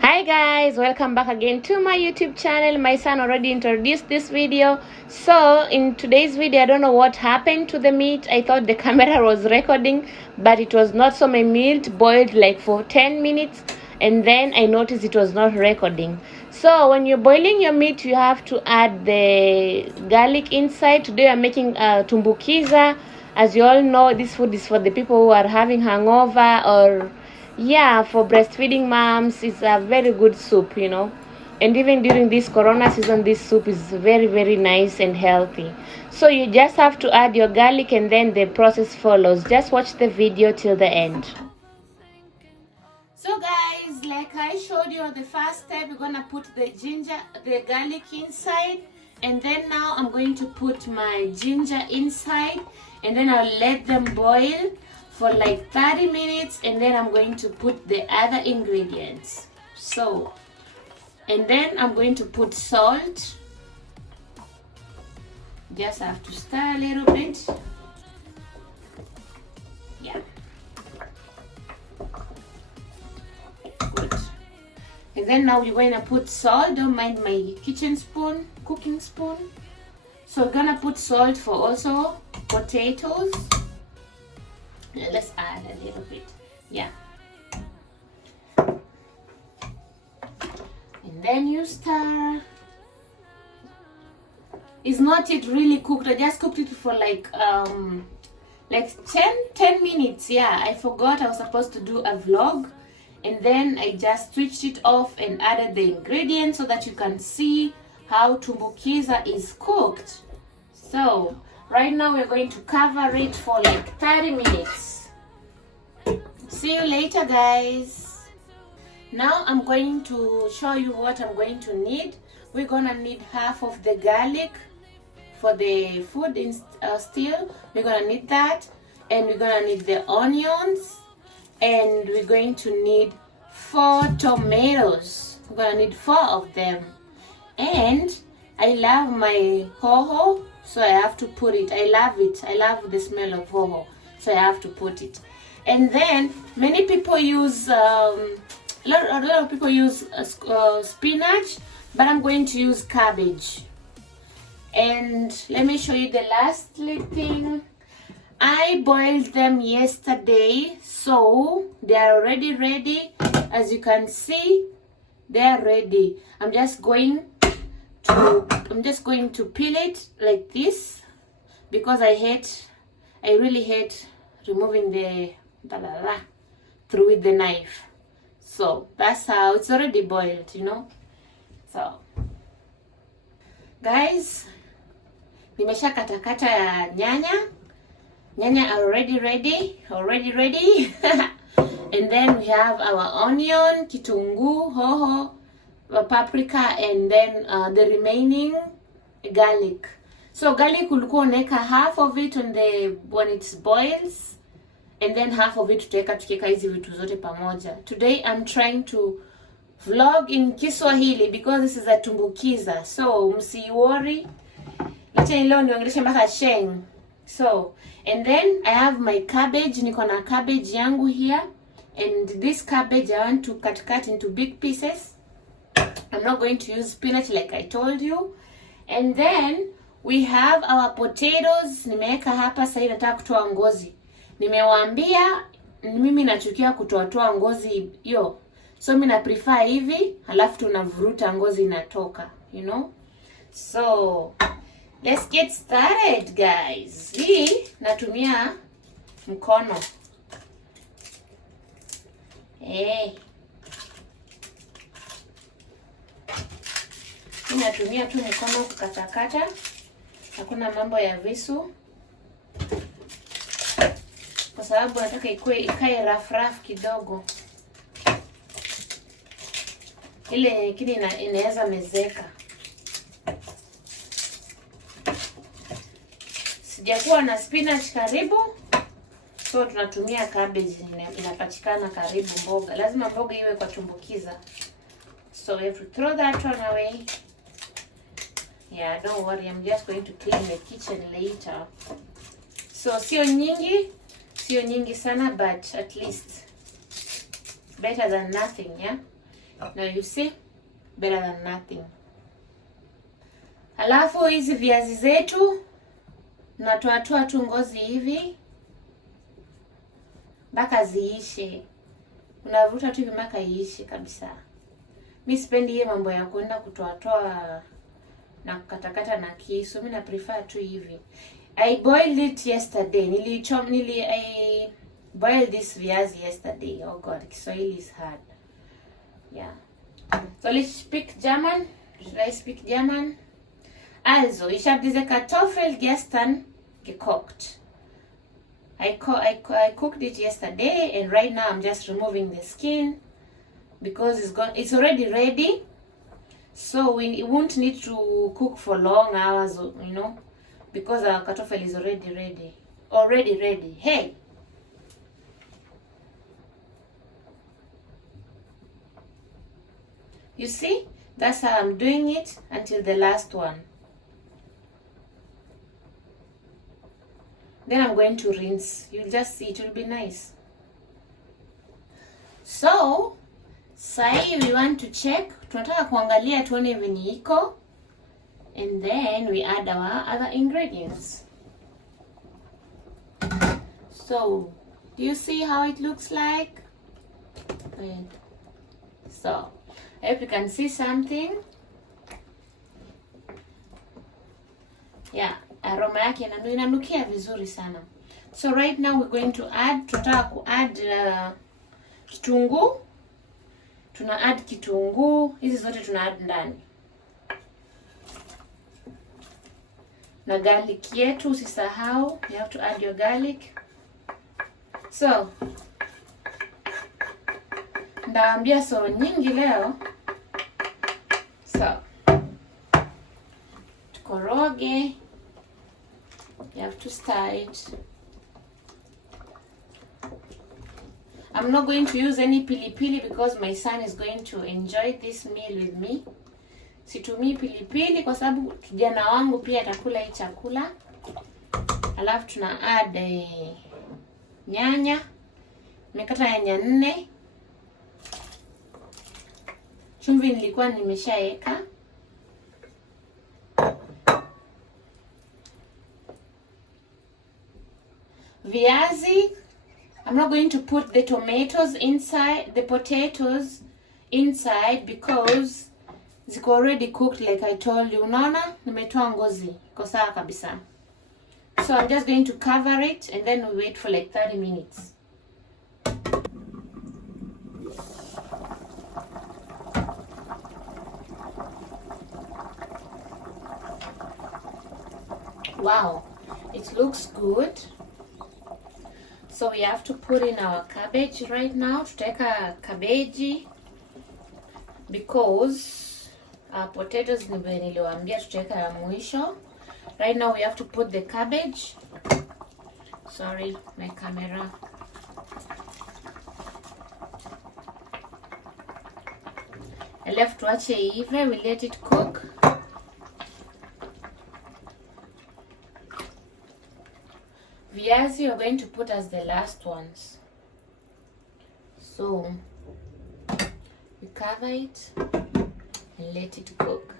Hi guys, welcome back again to my YouTube channel. My son already introduced this video. So in today's video, I don't know what happened to the meat. I thought the camera was recording, but it was not. So my meat boiled like for 10 minutes and then I noticed it was not recording. So when you're boiling your meat, you have to add the garlic inside. Today I'm making tumbukiza. As you all know, this food is for the people who are having hangover, or yeah, for breastfeeding moms. It's a very good soup, you know, and even during this corona season, this soup is very, very nice and healthy. So you just have to add your garlic and then the process follows. Just watch the video till the end. So guys, like I showed you on the first step, we're gonna put the garlic inside, and then now I'm going to put my ginger inside, and then I'll let them boil for like 30 minutes, and then I'm going to put the other ingredients. So, and then I'm going to put salt. Just have to stir a little bit. Yeah. Good. And then now we're going to put salt. Don't mind my cooking spoon. So we're gonna put salt for also potatoes. Let's add a little bit. Yeah. And then you stir. It's not yet really cooked. I just cooked it for like 10 minutes. Yeah, I forgot I was supposed to do a vlog, and then I just switched it off and added the ingredients so that you can see how tumbukiza is cooked. So right now we're going to cover it for like 30 minutes. See you later, guys. Now I'm going to show you what I'm going to need. We're gonna need half of the garlic for the food in still. We're gonna need that, and we're gonna need the onions, and we're going to need 4 tomatoes. We're gonna need 4 of them. And I love my hoho, so I have to put it. I love it. I love the smell of hoho, so I have to put it. And then many people use a lot of people use spinach, but I'm going to use cabbage. And let me show you the last little thing. I boiled them yesterday, so they are already ready. As you can see, they are ready. I'm just going to peel it like this, because I really hate removing the through with the knife. So that's how it's already boiled, you know. So guys, nimesha katakata ya nyanya are already ready. And then we have our onion, kitunguu, hoho, paprika, and then the remaining garlic. So garlic ulikuwa unaweka half of it when it boils, and then half of it tukiweka hizi vitu zote pamoja. Today I'm trying to vlog in Kiswahili because this is a tumbukiza. So msiworry. Acha leo niongeleshe mpaka sheng. So, and then I have my cabbage. Niko na cabbage yangu here, and this cabbage I want to cut into big pieces. I'm not going to use spinach like I told you. And then we have our potatoes. Nimeweka hapa sasa, nataka kutoa ngozi. Nimewaambia mimi nachukia kutoa ngozi hiyo. So mimi na prefer hivi, halafu tunavuruta ngozi inatoka, you know? So let's get started, guys. Hii natumia mkono. Natumia tu mikono kukatakata. Hakuna mambo ya visu, kwa sababu nataka ikae rough kidogo. Ile kile inaweza mezeka. Sijakuwa na spinach karibu, So tunatumia cabbage, inapatikana karibu mboga. Lazima mboga iwe kwa tumbukiza. So we have to throw that one away. Yeah, don't worry, I'm just going to clean the kitchen later. So sio nyingi sana, but at least better than nothing, yeah? Now you see, better than nothing. Alafu hizi viazi zetu tunatoa tu ngozi hivi mpaka ziishe. Unavuta tu hivi mpaka iishe kabisa. Mimi sipendi hiyo mambo ya kwenda kutoa na kukatakata na kisu. Mimi na prefer tu hivi. I boiled it yesterday. I boiled this viazi yesterday. Oh God, Kiswahili is hard. Yeah. So let's speak German. Should I speak German? Also, ich habe diese Kartoffel gestern gekocht. I cooked it yesterday, and right now I'm just removing the skin because it's already ready. So we won't need to cook for long hours, you know, because our kartoffel is already ready. Already ready. Hey. You see? That's how I'm doing it until the last one. Then I'm going to rinse. You'll just see, it will be nice. So, sahi we want to check. Tunataka kuangalia tuone venye iko. And then we add our other ingredients. So, do you see how it looks like? Wait. So, I hope you can see something. Yeah, aroma yake inanukia vizuri sana. So right now we're going to add, tunataka ku-add kitunguu. Tuna add kitunguu, hizi zote tuna add ndani. Na garlic yetu usisahau, you have to add your garlic. So, ndaambia soro nyingi leo. So, tukoroge. You have to stir it. I'm not going to use any pilipili because my son is going to enjoy this meal with me. Situmii pilipili kwa sababu kijana wangu pia atakula hii chakula. Alafu tuna add nyanya. Nimekata nyanya 4. Chumvi nilikuwa nimeshaeka. Viazi, I'm not going to put the tomatoes inside, the potatoes inside because ziko already cooked like I told you. Unaona, nimetoa ngozi. Iko sawa kabisa. So I'm just going to cover it and then we wait for like 30 minutes. Wow, it looks good. So we have to put in our cabbage right now. Tutaweka cabbage because our potatoes niliwaambia tutaweka ya mwisho. Right now we have to put the cabbage. Sorry, my camera. Alafu tuache iive, we let it cook. Viazi we're going to put as the last ones. So we cover it and let it cook.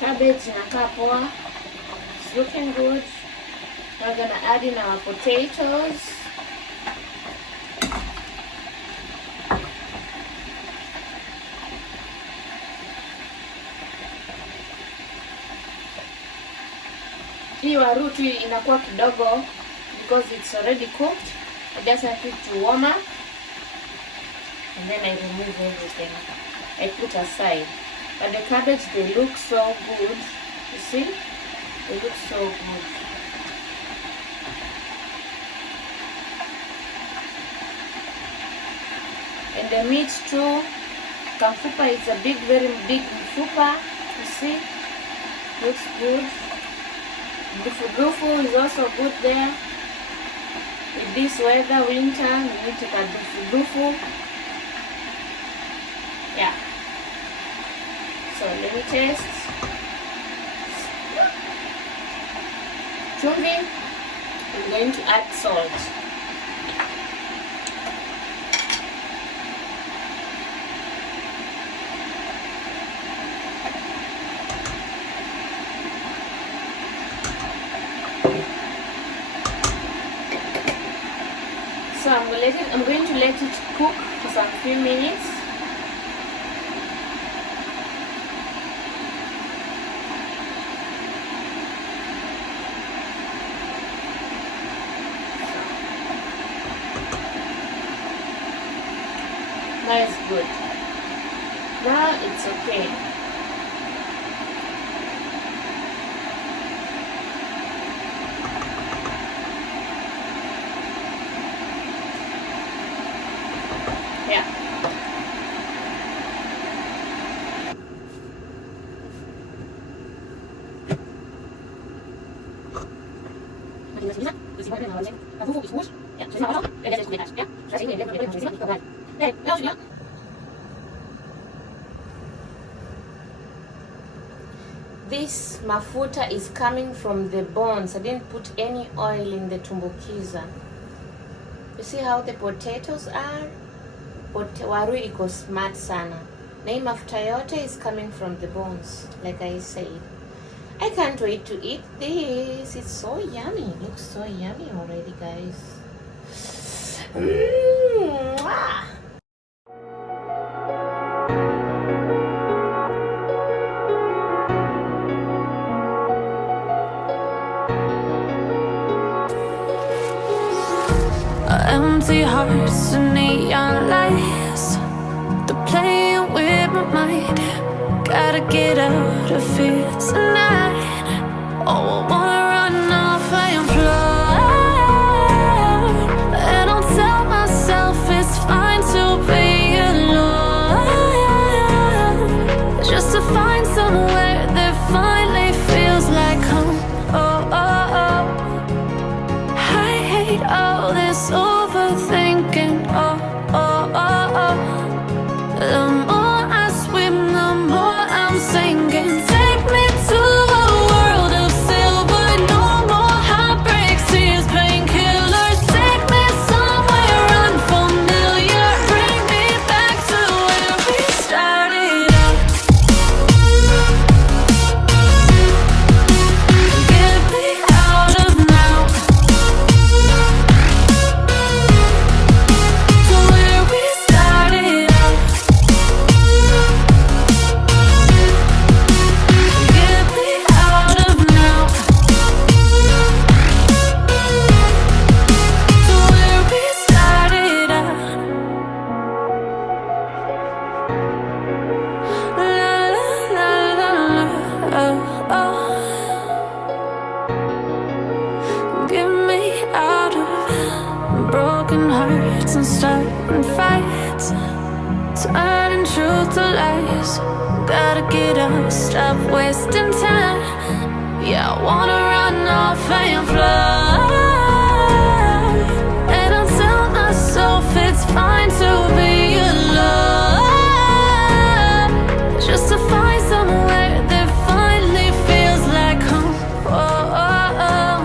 Cabbage inakaa poa. It's looking good. We're gonna add in our potatoes. Hii waru tu inakuwa kidogo because it's already cooked. I just have it to warm up and then I remove everything. I put aside. But the cabbage, they look so good. You see? They look so good. And the meat too, kamfupa is a big, very big mfupa. You see, looks good. Dufu is also good there. With this weather, winter, you need to cut dufu. Yeah. So let me taste. Chumvi. I'm going to add salt. So I'm going to let it cook for some few minutes. Now it's good. Now it's okay. Yeah. This mafuta is coming from the bones. I didn't put any oil in the tumbukiza. You see how the potatoes are? Waru iko smart sana. Na hii mafuta yote is coming from the bones, like I said. I can't wait to eat this. It's so yummy. It looks so yummy already, guys. Mwah! Empty hearts and neon lights, they're playing with my mind. Gotta get out of here tonight. Oh, I wanna run off and fly. And I'll tell myself it's fine to be alone, just to find somewhere that finally feels like home. Oh, oh, oh. I hate all this overthinking. Oh, oh, oh, oh. The more I swim, the more I'm sinking. Take me to a world of silver. No more heartbreaks, tears, painkillers. Take me somewhere unfamiliar. Bring me back to where we started out. Get me out of now, to where we started out. Get me out of now, to where we started out. La la la la, oh, oh. Get me out of broken hearts and starting fights, turning truth to lies. Gotta get up, stop wasting time. Yeah, I wanna run off and fly. And I'll tell myself it's fine to be alone, just to find somewhere that finally feels like home. Oh, oh, oh.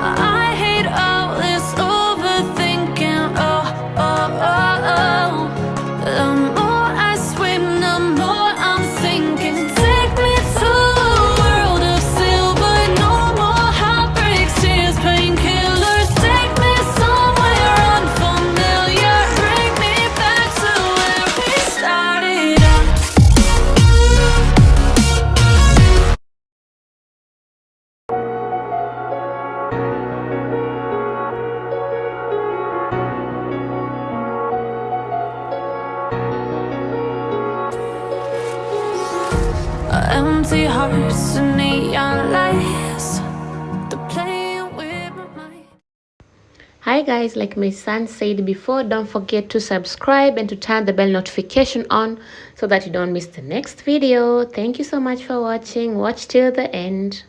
I hate all this overthinking. Oh, oh, oh, oh. The more I swim, the more I'm sinking. Take me to a world of silver. No more heartbreaks, tears, painkillers. Take me somewhere unfamiliar. Bring me back to where we started out. Empty hearts and neon lights, they're playing with my mind. Hi bye guys. Like my son said before, don't forget to subscribe and to turn the bell notification on so that you don't miss the next video. Thank you so much for watching. Watch till the end.